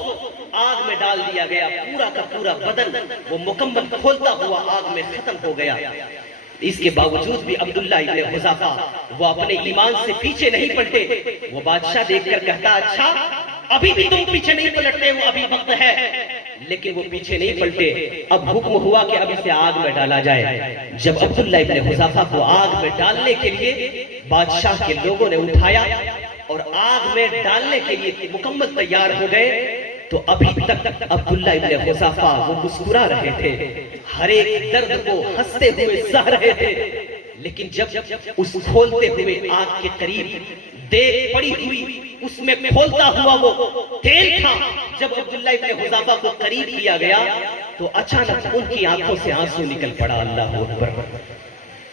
آگ میں ڈال دیا گیا، پورا کا پورا بدن وہ مکمل کھولتا ہوا آگ میں ختم ہو گیا۔ اس کے باوجود بھی عبداللہ ابن حذافہ وہ اپنے ایمان سے پیچھے نہیں پلٹے۔ وہ بادشاہ دیکھ کر کہتا، اچھا ابھی بھی تم پیچھے نہیں پلٹتے ہو، ابھی وقت ہے، لیکن وہ پیچھے نہیں پلٹے۔ اب حکم ہوا کہ اب اسے آگ میں ڈالا جائے۔ جب عبداللہ ابن حذافہ کو آگ میں ڈالنے کے لیے بادشاہ کے لوگوں نے اٹھایا اور آگ میں ڈالنے کے لیے مکمل تیار ہو گئے، تو ابھی تک عبداللہ ابن حذافہ وہ مسکرا رہے تھے، ہر ایک درد کو ہنستے ہوئے سہ رہے تھے، لیکن جب اس کھولتے ہوئے آگ کے قریب دیگ پڑی ہوئی اس میں کھولتا ہوا وہ تیل تھا. جب عبداللہ ابن حذافہ کو قریب کیا گیا تو اچانک ان کی آنکھوں سے آنسو نکل پڑا. اللہ اکبر,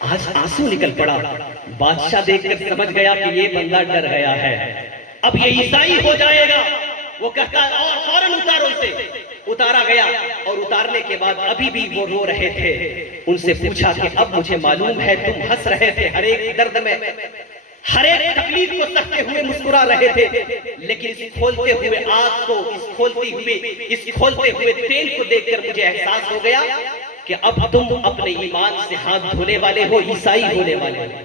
آج آنسو نکل پڑا. بادشاہ دیکھ کر سمجھ گیا کہ یہ بندہ ڈر گیا ہے, اب یہ عیسائی ہو جائے گا. وہ کہتا ہے اور فوراً اتارو اسے. اتارا گیا اور اتارنے کے بعد ابھی بھی وہ رو رہے تھے. ان سے پوچھا کہ اب مجھے معلوم ہے تم ہنس رہے تھے ہر ایک درد میں, ہر ایک تکلیف کو سہتے ہوئے مسکرا رہے تھے, لیکن اس کھولتے ہوئے آگ کو, اس کھولتے ہوئے تیل کو دیکھ کر مجھے احساس ہو گیا کہ اب تم اپنے ایمان سے ہاتھ دھونے والے ہو, عیسائی ہونے والے ہو.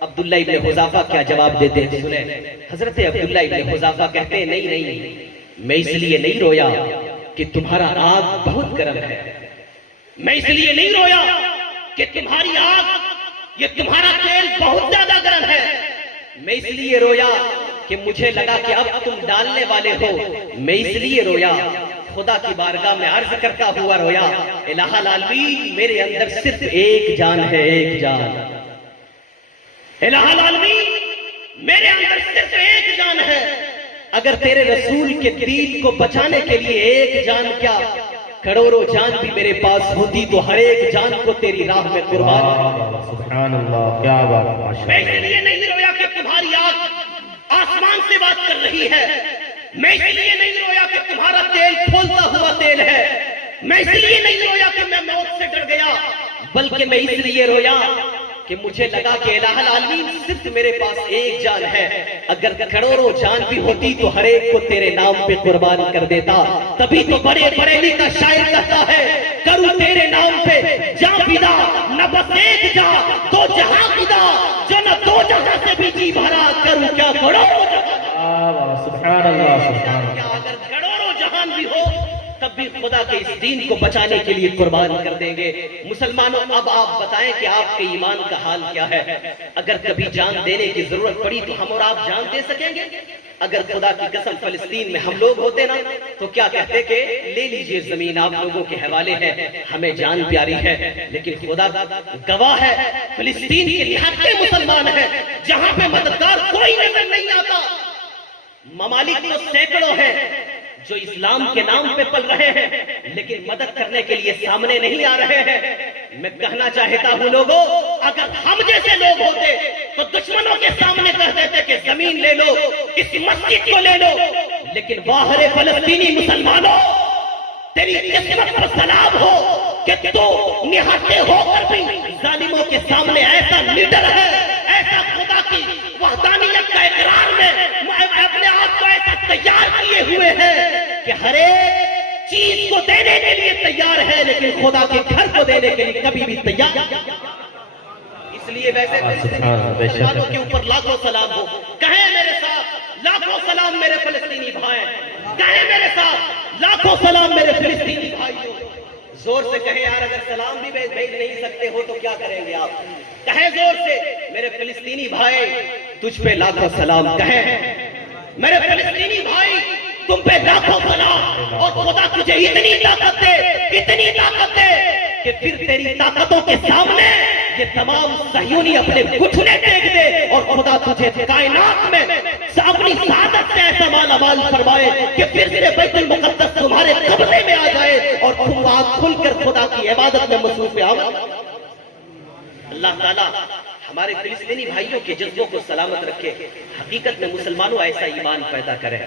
عبداللہ ابن حذافہ کیا جواب دیتے ہیں سنیں. حضرت عبداللہ ابن حذافہ کہتے ہیں نہیں, میں اس لیے نہیں رویا کہ تمہارا آگ بہت گرم ہے, میں اس لیے نہیں رویا کہ تمہاری آگ, یہ تمہارا تیل بہت زیادہ گرم ہے, میں اس لیے رویا کہ مجھے لگا کہ اب تم ڈالنے والے ہو. میں اس لیے رویا, خدا کی بارگاہ میں عرض کرتا ہوا رویا, الہ العالمین میرے اندر صرف ایک جان ہے, ایک جان. الہ العالمین میرے اندر صرف ایک جان ہے. اگر تیرے رسول کے دین کو بچانے کے لیے ایک جان کیا کروڑوں جان بھی میرے پاس ہوتی تو ہر ایک جان کو تیری راہ میں قربان. سبحان اللہ, کیا بات. میں اس لیے نہیں رویا کہ تمہاری آگ آسمان سے بات کر رہی ہے, میں اس لیے نہیں رویا کہ تمہارا تیل کھولتا ہوا تیل ہے, میں اس لیے نہیں رویا کہ میں موت سے ڈر گیا, بلکہ میں اس لیے رویا کہ مجھے لگا کہ الہ العالمین صرف میرے پاس ایک جان ہے. اگر کروڑوں جان بھی ہوتی تو ہر ایک کو تیرے نام پہ قربان کر دیتا. تبھی تو بڑے بریلی کا شاعر کہتا ہے کروں تیرے نام پہ جاں فدا, نہ بس ایک جاں دو جہاں فدا, جو نہ دو جہاں سے بھی جی بھرا کروں کیا کروڑوں جہاں. سبحان اللہ, سبحان اللہ. اگر کروڑوں جہان بھی ہو تب بھی خدا کے اس دین کو بچانے کے لیے قربان کر دیں گے. مسلمانوں اب آپ بتائیں کہ آپ کے ایمان کا حال کیا ہے. اگر کبھی جان دینے کی ضرورت پڑی تو ہم اور آپ جان دے سکیں گے. اگر خدا کی قسم فلسطین میں ہم لوگ ہوتے نا تو کیا کہتے کہ لے لیجئے زمین آپ لوگوں کے حوالے ہے, ہمیں جان پیاری ہے. لیکن خدا گواہ ہے فلسطین کے نہتے مسلمان ہیں جہاں پہ مددگار کوئی نظر نہیں آتا. ممالک تو سینکڑوں ہیں جو اسلام کے نام پہ پل رہے ہیں لیکن مدد کرنے کے لیے سامنے نہیں آ رہے ہیں. میں کہنا چاہتا ہوں لوگوں, اگر ہم جیسے لوگ ہوتے تو دشمنوں کے سامنے کہہ دیتے کہ زمین لے لو, اس مسجد کو لے لو. لیکن باہر فلسطینی مسلمانوں, تیری قسمت پر سلام ہو کہ تو نہتے ہو کر بھی ظالموں کے سامنے ایسا لیڈر ہے, ایسا خدا کی وحدانیت کا اقرار میں اپنے آپ کو ایسا تیار کیے ہوئے ہیں کہ ہر ایک چیز کو دینے کے لیے تیار ہے لیکن خدا کے گھر کو دینے کے لیے کبھی بھی تیار. اس لیے ویسے مسلمانوں کے اوپر لاکھوں سلام ہو. کہیں میرے ساتھ لاکھوں سلام میرے فلسطینی بھائی, کہیں میرے ساتھ لاکھوں سلام میرے فلسطینی بھائیوں. زور سے کہیں یار, اگر سلام بھی بھیج نہیں سکتے ہو تو کیا کریں گے آپ. کہیں زور سے میرے فلسطینی بھائی تجھ پہ لاکھوں سلام. کہیں میرے فلسطینی بھائی تم پہ لاکھوں سلام, اور خدا تجھے اتنی طاقت دے کہ پھر تیری طاقتوں کے سامنے یہ تمام صہیونی اپنے گھٹنے ٹیک دے اور خدا تجھے کائنات میں اپنی سعادت سے ایسا مالا مال فرمائے کہ پھر سے بیت المقدس تمہارے قبضے میں آ جائے اور تم آنکھ کھل کر خدا کی عبادت میں مصروف آؤ. اللہ تعالیٰ ہمارے فلسطینی بھائیوں کے جذبوں کو سلامت رکھے. حقیقت میں مسلمانوں ایسا ایمان پیدا کرے.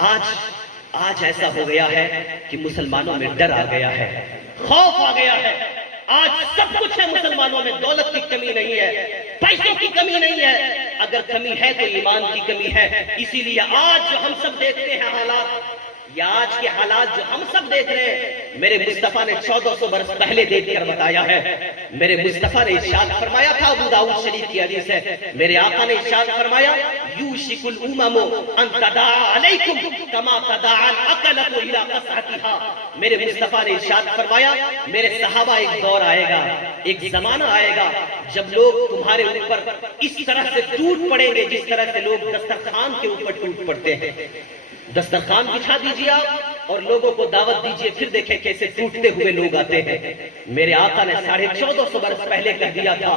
آج ایسا ہو گیا ہے کہ مسلمانوں میں ڈر آ گیا ہے, خوف آ گیا ہے. آج سب کچھ ہے مسلمانوں میں, دولت کی کمی نہیں ہے, پیسوں کی کمی نہیں ہے, اگر کمی ہے تو ایمان کی کمی ہے. اسی لیے آج جو ہم سب دیکھتے ہیں حالات, یا آج کے حالات جو ہم سب دیکھ رہے ہیں, میرے مصطفیٰ نے 1400 برس پہلے دیکھ کر بتایا ہے. میرے مصطفیٰ نے ارشاد فرمایا تھا, ابو داؤد شریف کی حدیث ہے, میرے آقا نے ارشاد فرمایا یوشک الامم ان تداعى علیکم کما تداعى الاکلۃ الی قصعتها. میرے مصطفیٰ نے ارشاد فرمایا میرے صحابہ ایک دور آئے گا, ایک زمانہ آئے گا جب لوگ تمہارے اوپر اس طرح سے ٹوٹ پڑیں گے جس طرح سے لوگ دسترخوان کے اوپر ٹوٹ پڑتے ہیں. دسترخوان بچھا دیجیے آپ اور لوگوں کو دعوت دیجیے, پھر دیکھیں کیسے ٹوٹتے ہوئے لوگ آتے ہیں. میرے آقا نے 1450 برس پہلے کہہ دیا تھا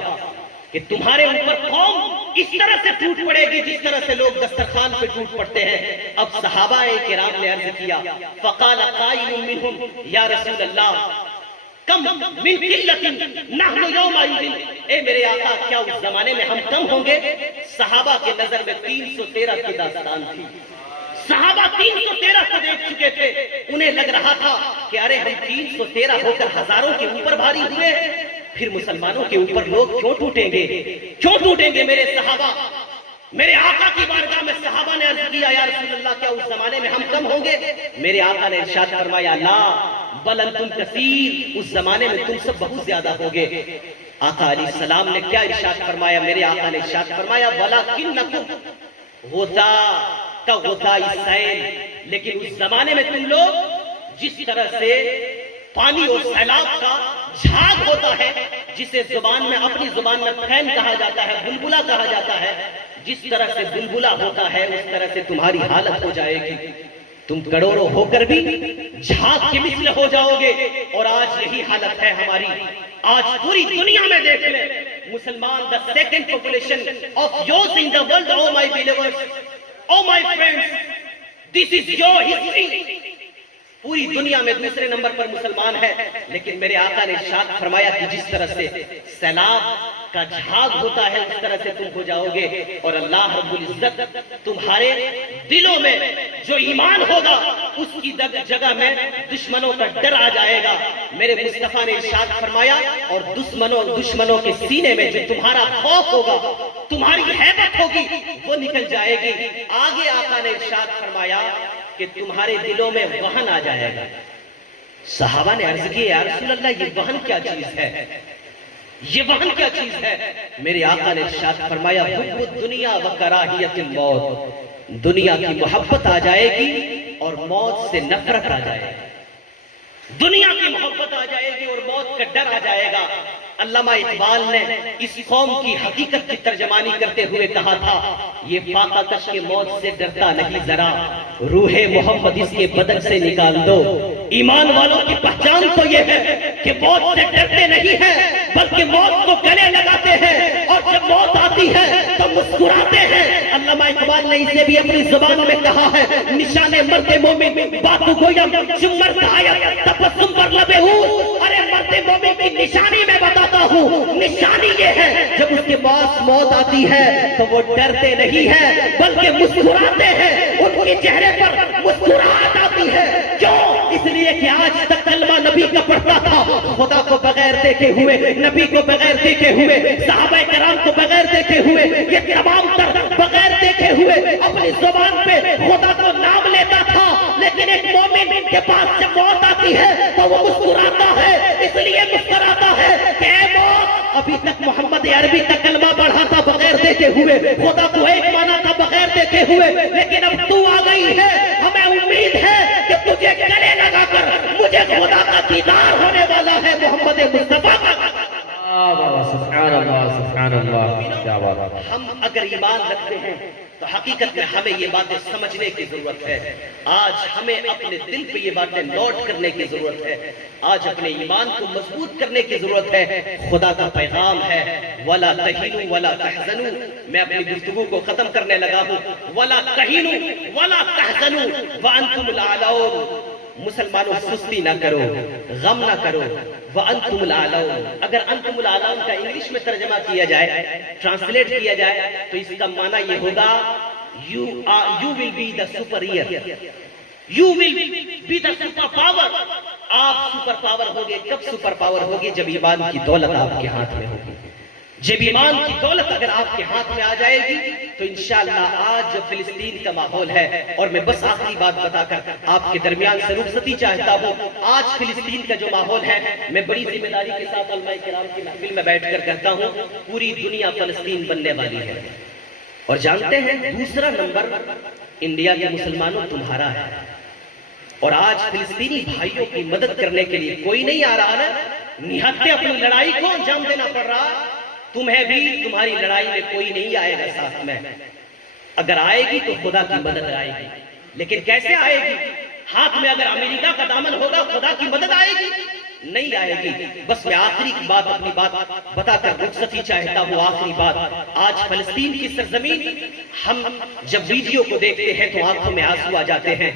کہ تمہارے اوپر قوم اس طرح سے ٹوٹ پڑے گی جس طرح سے لوگ دسترخوان پہ ٹوٹ پڑتے ہیں۔ اب صحابہ کرام نے عرض کیا فقال قائل منہم یا رسول اللہ کم من قلت نحن یومئذ، اے میرے آقا کیا اس زمانے میں ہم کم ہوں گے؟ صحابہ کے نظر میں 313 کی داستان تھی، صحابہ 313 کو دیکھ چکے تھے، انہیں لگ رہا تھا کہ ارے ہم 313 ہو کر ہزاروں کے اوپر بھاری ہوئے، پھر مسلمانوں کے اوپر لوگ کیوں ٹوٹیں گے، کیوں ٹوٹیں گے؟ میرے صحابہ، میرے آقا کی بارگاہ میں صحابہ نے عرض کیا یا رسول اللہ کیا اس زمانے میں ہم کم ہوں گے؟ میرے آقا نے ارشاد فرمایا لا بل انتم کثیر، اس زمانے میں تم سب بہت زیادہ ہوگے۔ آقا علیہ السلام نے کیا ارشاد فرمایا؟ میرے آقا نے ارشاد فرمایا وَلَكِنَّكُمْ غُثَاء كَغُثَاءِ السَّيْلِ، لیکن اس زمانے میں تم لوگ جس طرح سے پانی اور سیلاب کا جھاگ ہوتا ہے، جسے زبان میں اپنی زبان میں پھین کہا جاتا ہے، بلبلا کہا جاتا ہے، جس طرح سے بلبلا ہوتا ہے اس طرح سے تمہاری حالت ہو جائے گی، تم کروڑوں ہو کر بھی جھاگ کے مثل ہو جاؤ گے۔ اور آج یہی حالت ہے ہماری، آج پوری دنیا میں دیکھ لیں مسلمان the second population of yours in the world, oh my believers, oh my friends, this is your history۔ پوری دنیا میں دوسرے نمبر پر مسلمان ہے، لیکن میرے آقا نے ارشاد فرمایا کہ جس طرح سے سیلاب کا جھاگ ہوتا ہے اس طرح سے تم ہو جاؤ گے، اور اللہ رب العزت تمہارے دلوں میں جو ایمان ہوگا اس کی جگہ میں دشمنوں کا ڈر آ جائے گا۔ میرے مصطفیٰ نے ارشاد فرمایا اور دشمنوں کے سینے میں جو تمہارا خوف ہوگا، تمہاری ہیبت ہوگی، وہ نکل جائے گی۔ آگے آقا نے ارشاد فرمایا کہ تمہارے دلوں میں وہن آ جائے گا۔ صحابہ نے عرض کی یا رسول اللہ یہ وہن کیا چیز ہے، یہ وہن کیا چیز ہے؟ میرے آقا نے ارشاد فرمایا حب الدنیا و کراہیت الموت، دنیا کی محبت آ جائے گی اور موت سے نفرت آ جائے گی، دنیا کی محبت آ جائے گی اور موت کا ڈر آ جائے گا۔ علامہ اقبال نے اس قوم کی حقیقت کی ترجمانی کرتے ہوئے کہا تھا یہ فاقہ کش کے موت سے ڈرتا نہیں ذرا، روح محمد اس کے بدن سے نکال دو۔ ایمان والوں کی پہچان تو یہ ہے کہ موت سے ڈرتے نہیں ہیں بلکہ موت کو گلے لگاتے ہیں، اور جب موت آتی ہے تو مسکراتے ہیں۔ علامہ اقبال نے اسے بھی اپنی زبان میں کہا ہے نشان مرد مومن باتو گویم چمر دعایت تبسم پر لبے ہوں، ارے مرد مومن کی نشانی میں بتاتا ہوں، نشانی یہ ہے جب اس کے پاس موت آتی ہے تو وہ ڈرتے نہیں ہیں بلکہ مسکراتے ہیں، ان کے چہرے پر مسکراہٹ آتی ہے۔ کیوں؟ اس لیے کہ آج تک کلمہ نبی کا پڑھتا تھا، خدا کو بغیر دیکھے ہوئے، نبی کو بغیر دیکھے ہوئے، صحابہ کرام کو بغیر دیکھے ہوئے، یہ تمام تر بغیر دیکھے ہوئے اپنی زبان پہ خدا کو نام لیتا تھا، لیکن ایک مومن کے پاس جب موت آتی ہے تو وہ مسکراتا ہے، اس لیے مسکراتا ہے کہ اے موت ابھی تک محمد عربی کا کلمہ پڑھا تھا بغیر دیکھے ہوئے، خدا کو ایک مانا تھا بغیر دیکھے ہوئے، لیکن اب تو آ گئی ہے، ہمیں امید ہے کہ تجھے گلے لگا کر مجھے خدا کا دیدار ہونے والا ہے محمد مصطفیٰ کا۔ سبحان اللہ سبحان اللہ، کیا بات ہے۔ ہم اگر ایمان رکھتے ہیں تو حقیقت میں ہمیں یہ باتیں سمجھنے کی ضرورت ہے، آج ہمیں اپنے دل پہ یہ باتیں نوٹ کرنے کی ضرورت ہے، آج اپنے ایمان کو مضبوط کرنے کی ضرورت ہے۔ خدا کا پیغام ہے وَلَا تَهِنُوا وَلَا تَحْزَنُوا، میں اپنی گفتگو کو ختم کرنے لگا ہوں۔ وَلَا تَهِنُوا وَلَا تَحْزَنُوا وَأَنْتُمُ الْأَعْلَوْنَ، مسلمانوں سستی نہ کرو، غم نہ کرو۔ وَأَنْتُمُ الْأَعْلَوْنَ، اگر انتم الْأَعْلَوْنَ کا انگلش میں ترجمہ کیا جائے، ٹرانسلیٹ کیا جائے تو اس کا معنی یہ ہوگا you will be the superior, you will be the super power۔ آپ سپر پاور ہوگے، کب سپر پاور ہوگی؟ جب ایمان کی دولت آپ کے ہاتھ میں ہوگی، جب ایمان کی دولت اگر آپ کے ہاتھ میں آ جائے گی تو انشاءاللہ آج جو فلسطین کا ماحول ہے، اور میں بس آخری بات بتا کر آپ کے درمیان سے رخصتی چاہتا ہوں، آج فلسطین کا جو ماحول ہے میں بڑی ذمہ داری کے ساتھ علماء کرام کی محفل میں بیٹھ کر کہتا ہوں پوری دنیا فلسطین بننے والی ہے، اور جانتے ہیں دوسرا نمبر انڈیا کے مسلمانوں تمہارا ہے، اور آج فلسطینی بھائیوں کی مدد کرنے کے لیے کوئی نہیں آ رہا ہے، نہتے اپنی لڑائی کو انجام دینا پڑ رہا ہے، تمہیں بھی تمہاری لڑائی میں کوئی نہیں آئے گا ساتھ میں، اگر آئے گی تو خدا کی مدد آئے گی، لیکن کیسے آئے گی؟ ہاتھ میں اگر امریکہ کا دامن ہوگا خدا کی مدد آئے گی، نہیں آئے گی۔ بس میں آخری کی بات اپنی بات بتا کر رخصتی چاہتا ہوں۔ آخری بات، آج فلسطین کی سرزمین، ہم جب ویڈیو کو دیکھتے ہیں تو آنکھوں میں آنسو آ جاتے ہیں،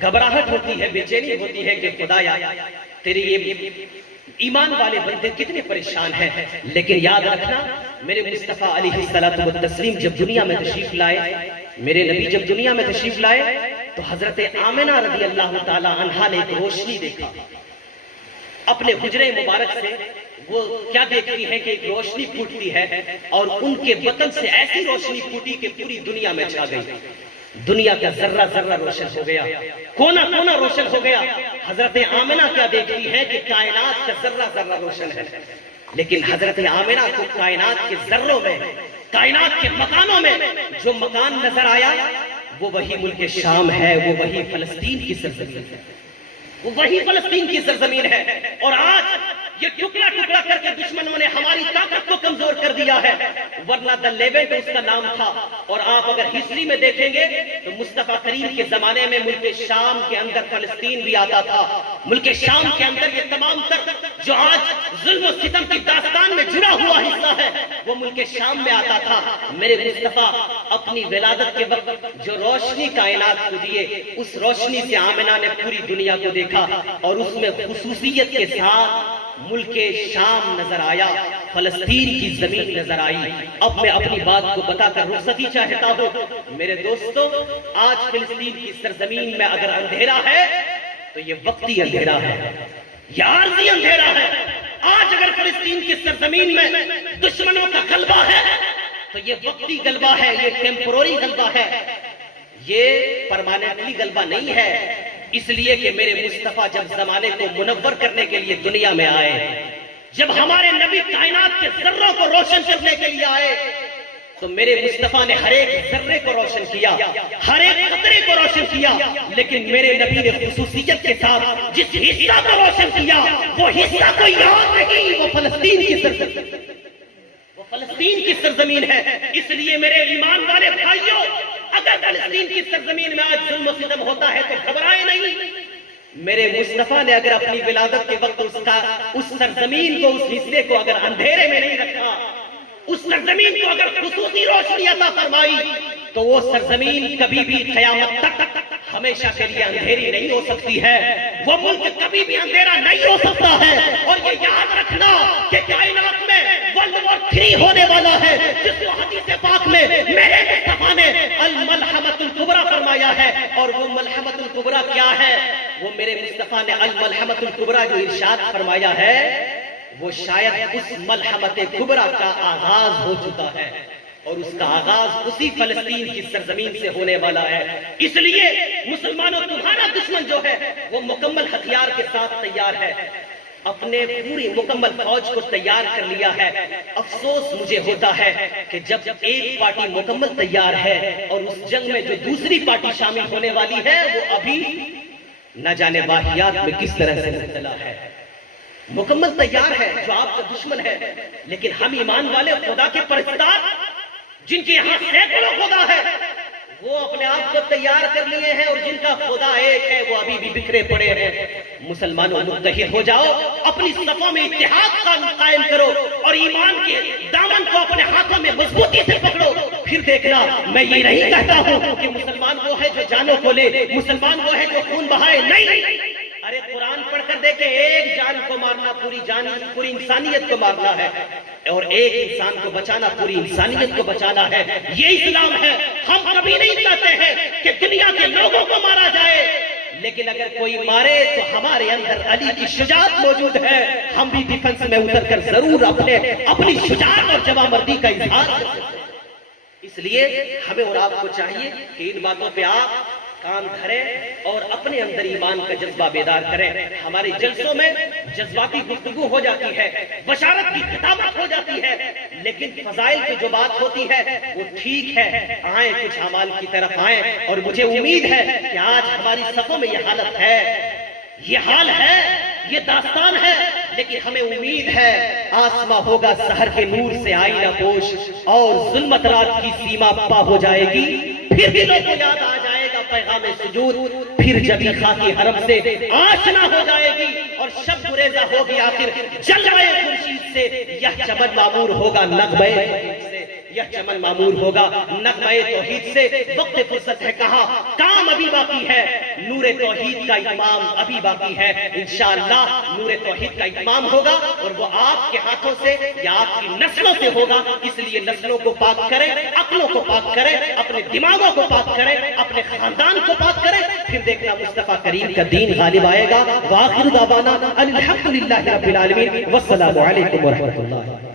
گھبراہٹ ہوتی ہے، بے چینی ہوتی ہے کہ خدایا تیری یہ ایمان والے بندے کتنے پریشان ہیں۔ لیکن یاد رکھنا، میرے مصطفیٰ علیہ الصلوۃ والتسلیم جب دنیا میں تشریف لائے، میرے نبی جب دنیا میں تشریف لائے تو حضرت آمنہ رضی اللہ تعالی عنہا نے ایک روشنی دیکھا اپنے حجرے مبارک سے۔ وہ کیا دیکھتی ہیں کہ ایک روشنی پھوٹتی ہے، اور ان کے بطن سے ایسی روشنی پھوٹی کہ پوری دنیا میں چھا گئی۔ دنیا کا ذرہ ذرہ روشن ہو گیا، کونا کونا روشن ہو گیا۔ حضرت آمنہ کیا دیکھتی ہے کہ کائنات کا ذرہ ذرہ روشن ہے، لیکن حضرت آمنہ کو کائنات کے ذروں میں، کائنات کے مکانوں میں جو مکان نظر آیا وہ وہی ملک شام ہے، وہ وہی فلسطین کی سرزمین ہے، وہ وہی فلسطین کی سرزمین ہے۔ اور آج یہ ٹکڑا ٹکڑا کر کے دشمنوں نے ہماری طاقت کو کمزور کر دیا ہے، ورنہ دا لیونٹ اس کا نام تھا۔ اور آپ اگر ہسٹری میں دیکھیں گے تو مصطفیٰ کریم کے زمانے میں ملک شام کے اندر فلسطین بھی آتا تھا۔ ملک شام کے اندر یہ تمام تر جو آج ظلم و ستم کی داستان میں جڑا ہوا حصہ ہے وہ ملک شام میں آتا تھا۔ میرے مصطفیٰ اپنی ولادت کے وقت جو روشنی کائنات کو دیے، اس روشنی سے آمنہ نے پوری دنیا کو دیکھا، اور اس میں خصوصیت کے ساتھ ملک شام نظر آیا، فلسطین کی زمین نظر آئی۔ اب میں اپنی بات کو بتا کر رخصتی چاہتا ہوں۔ میرے دوستو، آج فلسطین کی سرزمین میں اگر اندھیرا ہے تو یہ وقتی اندھیرا ہے، یہ عارضی اندھیرا ہے۔ آج اگر فلسطین کی سرزمین میں دشمنوں کا غلبہ ہے تو یہ وقتی غلبہ ہے، یہ ٹیمپروری غلبہ ہے، یہ پرماننٹلی غلبہ نہیں ہے۔ اس لیے کہ میرے مصطفیٰ جب زمانے کو منور کرنے کے لیے دنیا میں آئے، جب ہمارے نبی کائنات کے ذروں کو روشن کرنے کے لیے آئے، تو میرے مصطفیٰ نے ہر ایک ذرے کو روشن کیا، ہر ایک قطرے کو روشن کیا۔ لیکن میرے نبی نے خصوصیت کے ساتھ جس حصہ کو روشن کیا، وہ حصہ کوئی یاد نہیں، وہ فلسطین کی سرزمین، وہ فلسطین کی سرزمین ہے۔ اس لیے میرے ایمان والے بھائیوں، اگر فلسطین کی سرزمین میں آج ظلم و ستم ہوتا ہے تو گھبرائے نہیں۔ میرے مصطفیٰ نے اگر اپنی ولادت کے وقت اس سرزمین کو، اس حصے کو اگر اندھیرے میں نہیں رکھا، اس سرزمین کو اگر خصوصی روشنی عطا فرمائی، تو وہ سرزمین کبھی بھی قیامت تک ہمیشہ کے لیے اندھیری نہیں ہو سکتی ہے، وہ ملک کبھی بھی اندھیرا نہیں ہو سکتا ہے۔ اور یہ یاد رکھنا کہ کائنات میں ورلڈ وار 3 ہونے والا ہے، جس کو حدیث پاک میں میرے مصطفیٰ نے الملحمۃ الکبریٰ فرمایا ہے۔ اور وہ ملحمۃ الکبریٰ کیا ہے؟ وہ میرے مصطفیٰ نے الملحمۃ الکبریٰ جو ارشاد فرمایا ہے، وہ شاید اس ملحمۃ کبریٰ کا آغاز ہو چکا ہے، اور اس کا آغاز اسی فلسطین کی سرزمین سے ہونے والا ہے۔ اس لیے مسلمانوں، تمہارا دشمن جو ہے وہ مکمل ہتھیار کے ساتھ تیار ہے، اپنے پوری مکمل فوج کو تیار کر لیا ہے۔ افسوس مجھے ہوتا ہے کہ جب ایک پارٹی مکمل تیار ہے اور اس جنگ میں جو دوسری پارٹی شامل ہونے والی ہے وہ ابھی نہ جانے واہیات میں کس طرح سے مبتلا ہے۔ مکمل تیار ہے جو آپ کا دشمن ہے، لیکن ہم ایمان والے خدا کے پرستار، جن کے یہاں سینکڑوں خدا ہے، وہ اپنے آپ کو تیار کر لیے ہیں، اور جن کا خدا ایک ہے وہ ابھی بھی بکھرے پڑے ہیں۔ مسلمانوں، متحد ہو جاؤ، اپنی صفوں میں اتحاد قائم کرو، اور ایمان کے دامن کو اپنے ہاتھوں میں مضبوطی سے پکڑو۔ پھر دیکھنا، میں یہ نہیں کہتا ہوں کہ مسلمان وہ ہے جو جانوں کو لے، مسلمان وہ ہے جو خون بہائے، نہیں۔ ارے قرآن پڑھ کر دیکھیں، ایک جان کو مارنا پوری انسانیت کو مارنا ہے، اور ایک انسان کو بچانا پوری انسانیت کو بچانا ہے۔ یہ اسلام ہے۔ ہم کبھی نہیں کہتے ہیں کہ دنیا کے لوگوں کو مارا جائے، لیکن اگر کوئی مارے تو ہمارے اندر علی کی شجاعت موجود ہے، ہم بھی ڈیفنس میں اتر کر ضرور اپنی شجاعت اور جوانمردی کا اظہار کر سکتے ہیں۔ اس لیے ہمیں اور آپ کو چاہیے کہ ان باتوں پہ آپ کان دھریں اور اپنے اندر ایمان کا جذبہ بیدار کریں۔ ہمارے جلسوں میں جذباتی گفتگو ہو جاتی ہے، بشارت کی خطابت ہو جاتی ہے، لیکن فضائل پہ جو بات ہوتی ہے وہ ٹھیک ہے، آئیں کچھ اعمال کی طرف آئیں۔ اور مجھے امید ہے کہ آج ہماری صفوں میں یہ حالت ہے، یہ حال ہے، یہ داستان ہے، لیکن ہمیں امید ہے آسماں ہوگا سحر کے نور سے آئینہ پوش، اور ظلمت رات کی سیما پا ہو جائے گی، پھر بھی لوگوں کو یاد آ جائے گا پیغام سجود، پھر جبھی خاکی حرم سے آشنا ہو جائے گی، اور شب گریزہ ہوگی آخر جلوے خورشید سے، یہ چمن معمور ہوگا نغمے سے، یہ چمن معمور ہوگا نغمے توحید سے۔ وقت فرصت ہے کہاں، کام ابھی باقی ہے، نور توحید کا اتمام ابھی باقی ہے۔ انشاءاللہ نور توحید کا اتمام ہوگا اور وہ آپ کے ہاتھوں سے یا آپ کی نسلوں سے ہوگا۔ اس لیے نسلوں کو پاک کریں، عقلوں کو پاک کریں، اپنے دماغوں کو پاک کریں، اپنے خاندان کو پاک کریں، پھر دیکھنا مصطفیٰ کریم کا دین غالب آئے گا۔ وآخر دعوانا الحمدللہ رب العالمین، والسلام علیکم ورحمۃ اللہ۔